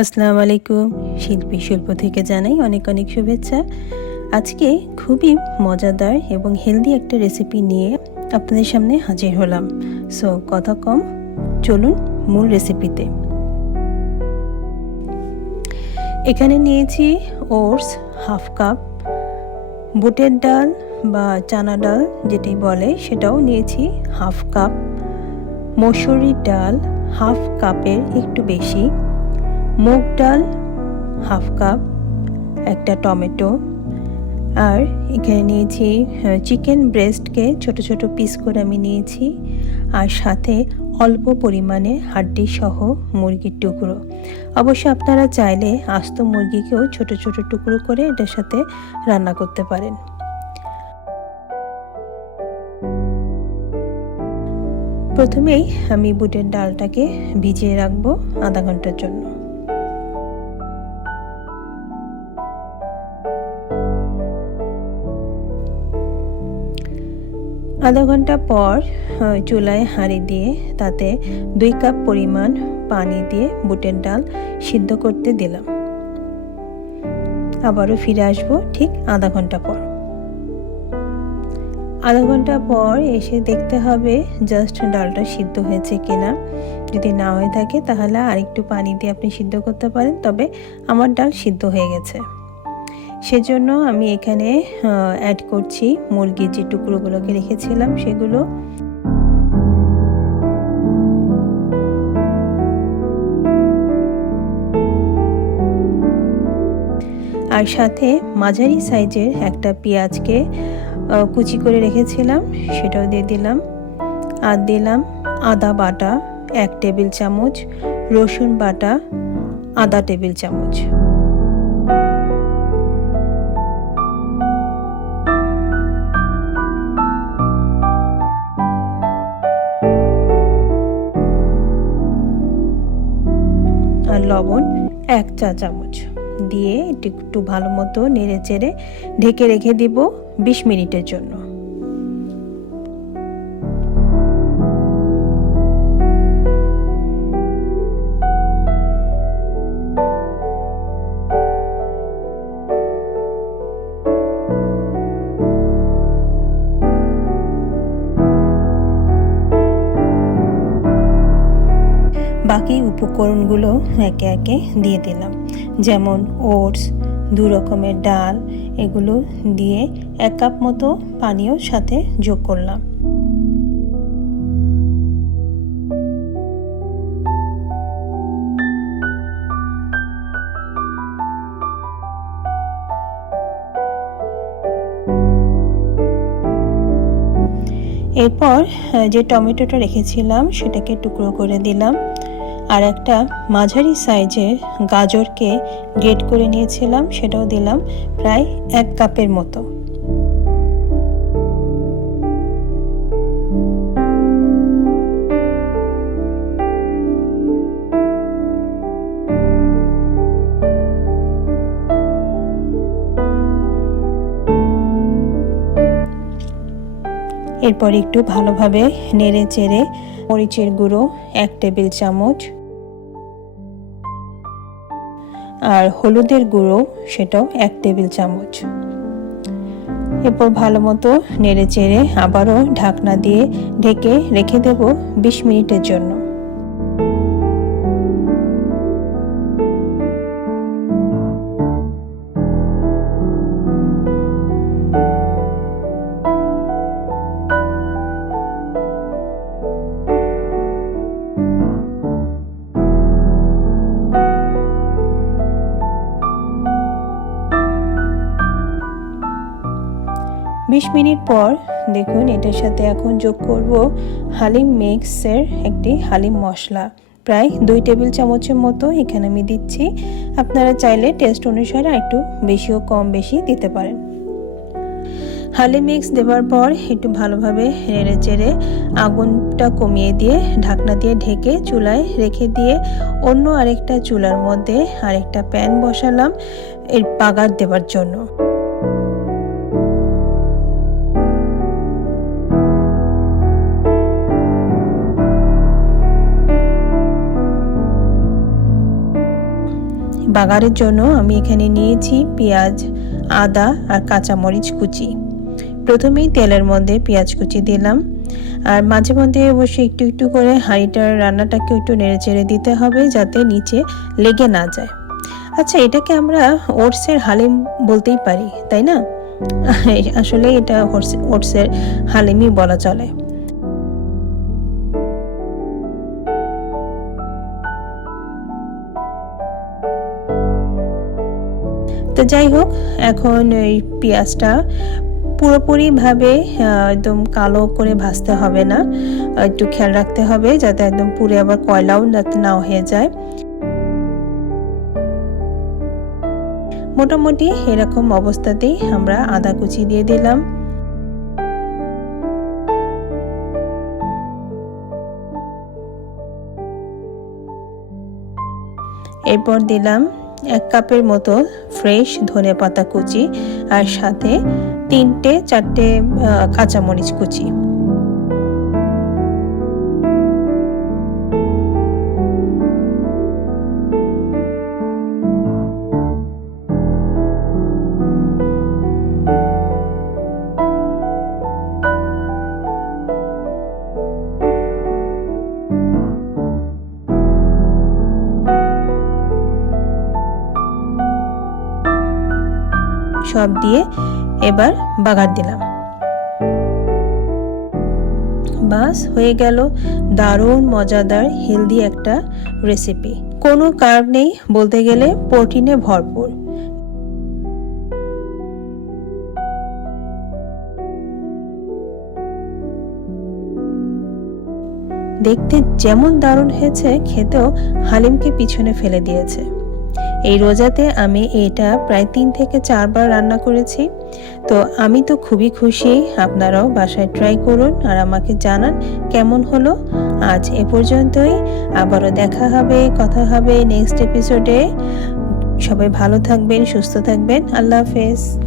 আসসালামু আলাইকুম। শিল্পী শিল্প থেকে জানাই অনেক অনেক শুভেচ্ছা। আজকে খুবই মজাদার এবং হেলদি একটা রেসিপি নিয়ে আপনাদের সামনে হাজির হলাম। সো কথা কম, চলুন মূল রেসিপিতে এখানে নিয়েছি ওটস হাফ কাপ, বুটের ডাল বা চানা ডাল যেটি বলে, সেটাও নিয়েছি হাফ কাপ। মসুরির ডাল হাফ কাপের একটু বেশি। মুগ ডাল, হাফ কাপ, একটা টমেটো, আর এখানে নিয়েছি চিকেন ব্রেস্টকে ছোট ছোট পিস করে আমি নিয়েছি, আর সাথে অল্প পরিমাণে হাড্ডি সহ মুরগির টুকরো। অবশ্য আপনারা চাইলে আস্ত মুরগিকেও ছোট ছোট টুকরো করে এটার সাথে রান্না করতে পারেন। প্রথমেই আমি বুটের ডালটাকে ভিজিয়ে রাখব আধা ঘণ্টার জন্য। আধা ঘণ্টা পর চুলায় হাঁড়ি দিয়ে তাতে দুই কাপ পরিমাণ পানি দিয়ে বুটের ডাল সিদ্ধ করতে দিলাম। আবারও ফিরে আসব ঠিক আধা ঘণ্টা পর। আধা ঘণ্টা পর এসে দেখতে হবে জাস্ট ডালটা সিদ্ধ হয়েছে কিনা। যদি না হয়ে থাকে তাহলে আরেকটু পানি দিয়ে আপনি সিদ্ধ করতে পারেন, তবে আমার ডাল সিদ্ধ হয়ে গেছে। সেজন্য আমি এখানে অ্যাড করছি মুরগির যে টুকরোগুলোকে রেখেছিলাম সেগুলো। আর সাথে মাঝারি সাইজের একটা পেঁয়াজকে কুচি করে রেখেছিলাম, সেটাও দিয়ে দিলাম। আর দিলাম আদা বাটা, এক টেবিল চামচ, রসুন বাটা আদা টেবিল চামচ। লবণ এক চা চামচ। দিয়ে এটি একটু ভালো মতো নেড়ে চেড়ে ঢেকে রেখে দিব বিশ মিনিটের জন্য। বাকি উপকরণগুলো একে একে দিয়ে দিলাম। যেমন ওটস, দু রকমের ডাল, এগুলো দিয়ে এক কাপ মতো পানীয় সাথে যোগ করলাম। এরপর যে টমেটোটা রেখেছিলাম, সেটাকে টুকরো করে দিলাম। আর একটা মাঝারি সাইজের গাজরকে গ্রেট করে নিয়েছিলাম সেটাও দিলাম প্রায় এক কাপের মতো। এরপর একটু ভালোভাবে নেড়ে চেড়ে মরিচের গুঁড়ো, এক টেবিল চামচ। আর হলুদের গুঁড়ো, সেটাও এক টেবিল চামচ। এরপর ভালো মতো নেড়ে চেড়ে আবারও ঢাকনা দিয়ে ঢেকে রেখে দেব বিশ মিনিটের জন্য। বিশ মিনিট পর দেখুন এটার সাথে এখন যোগ করব হালিম মিক্সের একটি হালিম মশলা। প্রায় দুই টেবিল চামচের মতো এখানে আমি দিচ্ছি। আপনারা চাইলে টেস্ট অনুসারে একটু বেশিও কম বেশি দিতে পারেন। হালিম মিক্স দেওয়ার পর একটু ভালোভাবে নেড়ে চেড়ে আগুনটা কমিয়ে দিয়ে ঢাকনা দিয়ে ঢেকে চুলায় রেখে দিয়ে অন্য আরেকটা চুলার মধ্যে আরেকটা প্যান বসালাম এর পাগার দেওয়ার জন্য। বাগারের জন্য আমি এখানে নিয়েছি পেঁয়াজ, আদা আর কাঁচামরিচ কুচি। প্রথমেই তেলের মধ্যে পেঁয়াজ কুচি দিলাম। আর মাঝে মধ্যে অবশ্যই একটু একটু করে হাঁড়িটার রান্নাটাকে একটু নেড়ে চেড়ে দিতে হবে যাতে নিচে লেগে না যায়। আচ্ছা এটাকে আমরা ওটসের হালিম বলতেই পারি, তাই না? আসলে এটা ওটসের হালিমই বলা চলে। তো যাই হোক, এখন এই পেঁয়াজটা পুরোপুরিভাবে একদম কালো করে ভাজতে হবে না। একটু খেয়াল রাখতে হবে যাতে একদম পুরে আবার কয়লাও যাতে না হয়ে যায়। মোটামুটি এরকম অবস্থাতেই আমরা আদা কুচি দিয়ে দিলাম। এরপর দিলাম এক কাপের মতো ফ্রেশ ধনে পাতা কুচি আর সাথে তিনটে চারটে কাঁচামরিচ কুচি। সব দিয়ে এবার বাগার দিলাম। বাস, হয়ে গেল দারুণ, মজাদার হেলদি একটা রেসিপি কোনো কার্ব নেই বলতে গেলে প্রোটিনে ভরপুর। দেখতে যেমন দারুণ হয়েছে, খেতেও হালিমকে পিছনে ফেলে দিয়েছে। এই রোজাতে আমি এটা প্রায় তিন থেকে চারবার রান্না করেছি। তো আমি তো খুবই খুশি, আপনারাও বাসায় ট্রাই করুন আর আমাকে জানান কেমন হলো। আজ এ পর্যন্তই, আবারও দেখা হবে, কথা হবে নেক্সট এপিসোডে সবাই ভালো থাকবেন, সুস্থ থাকবেন, আল্লাহ হাফেজ।